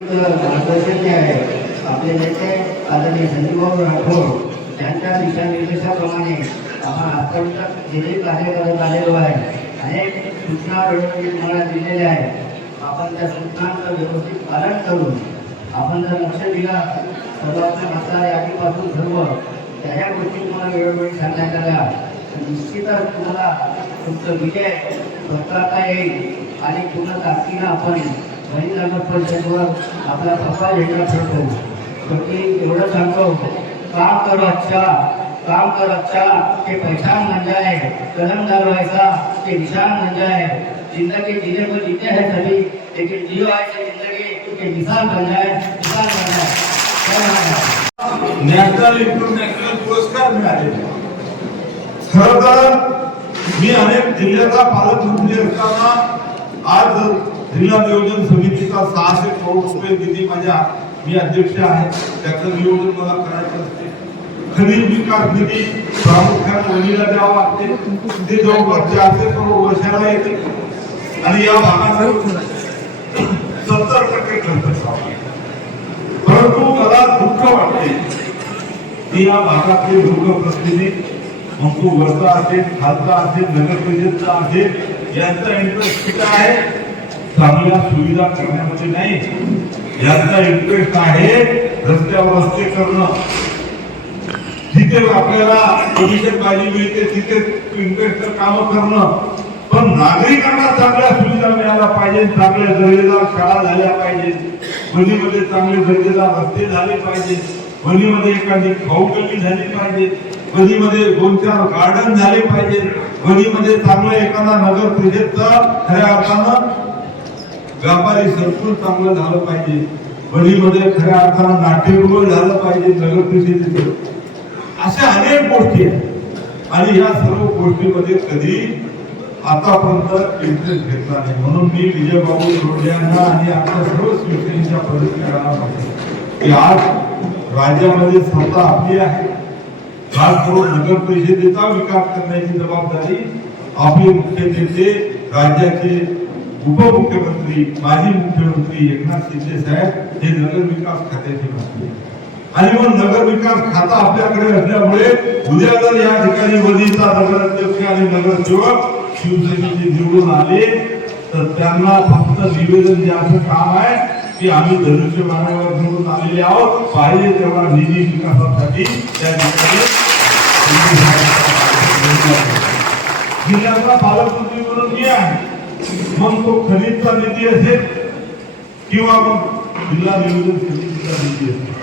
मार्गदर्शन जे आहे आपले नेते आदरणीय संजीवभाऊ राठोड यांच्या दिशानिर्देशाप्रमाणे आपण आजपर्यंत जे कार्य करत आलेलो आहे, अनेक सूचना मला दिलेल्या आहेत. आपण त्या सूचनांचं व्यवस्थित पालन करून आपण जर लक्ष दिला सर्व आपल्या मतदार यादीपासून सर्व त्या गोष्टी तुम्हाला वेळोवेळी सांगण्यात आल्या तर निश्चितच तुम्हाला तुमचं विजय पत्करता येईल आणि पूर्ण ताकदीनं आपण परिषदेवर आपला सफल झेंडा ठेवतो. क्योंकि एवढं सांगतो, काम कर अच्छा के पहचान बन जाए, कलमदार वैसा के निशान बन जाए. जिंदगी जीने को जीते हैं सभी, लेकिन जियो ऐसी जिंदगी के मिसाल बन जाए. नॅशनल इंटरनॅशनल पुरस्कार मिळाले. खरं तर मी अनेक जिल्ह्याचा पालकमंत्री असताना आज जिल्हा नियोजन समितीचा 600 करोड रुपये निधी मी अध्यक्ष आहे, त्याचं नियोजन मला करायचं असते. खनिज विकास निधी प्रामुख्याने वणीला द्यावा लागते, ते जवळपास 400 करोड वर्षाला येते आणि या भागात 70% खर्च करावा. परंतु मला दुःख वाटते की या भागातले लोकप्रतिनिधी मग तो वरचा असेल, खालचा असेल, नगर परिषदचा असेल, यांचा इंटरेस्ट किती आहे चांगल्या सुविधा करण्यामध्ये नाही. यांचा इंटरेस्ट आहे रस्त्यावर रस्ते करणं. जिथे आपल्याला कमिशन बाजी मिळते तिथे इंटरेस्ट कामं करणं. पण नागरिकांना चांगल्या सुविधा मिळायला पाहिजे, चांगल्या दर्जेदार शाळा झाल्या पाहिजे, वणीमध्ये चांगले दर्जेदार रस्ते झाले पाहिजे, वणीमध्ये एखादी खाऊ गल्ली झाली पाहिजे, वणीमध्ये 2-4 गार्डन झाले पाहिजे, वणीमध्ये चांगलं एखादा नगर परिषदचं खऱ्या अर्थानं व्यापारी सर्कल चांगलं झालं पाहिजे, वणीमध्ये खऱ्या अर्थानं नाट्यगृह झालं पाहिजे नगर परिषदेचं. अशा अनेक गोष्टी आहेत आणि या सर्व गोष्टीमध्ये कधी आतापर्यंत इंटरेस्ट घेतला नाही. म्हणून मी विजयबाबू रोड यांना आणि आपल्या सर्व शिवसेनेच्या पदाधिकाऱ्यांना सांगतो की आज राज्यामध्ये सत्ता आपली आहे. खास करून नगर परिषदेचा विकास करण्याची जबाबदारी आपले मुख्य नेते राज्याचे उपमुख्यमंत्री माजी मुख्यमंत्री एकनाथ शिंदे साहेब हे नगर विकास खात्याचे मंत्री आणि मग नगर विकास खाता आपल्याकडे असल्यामुळे उद्या जर या ठिकाणी वणीचा नगराध्यक्ष आणि नगरसेवक शिवसेनेचे निवडून आले तर त्यांना फक्त निवेदन द्यायचं काम आहे की आम्ही धनुष्यबाणावर निवडून आलेले आहोत, पाहिजे तेव्हा निधी विकासासाठी त्या ठिकाणी जिल्ह्याचा पालकमंत्री म्हणून मी आहे. मग तो खनिजचा निधी असेल किंवा मग जिल्हा नियोजन समितीचा निधी असेल,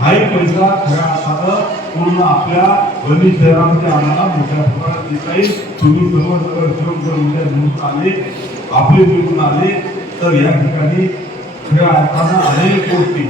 हाही पैसा खऱ्या अर्थानं पूर्ण आपल्या वणी शहरामध्ये आम्हाला मोठ्या प्रमाणात देता येईल. तुम्ही सर्व नगरसेवक जर उद्या निवडून आले, आपले निवडून आले तर या ठिकाणी खऱ्या अर्थानं अनेक गोष्टी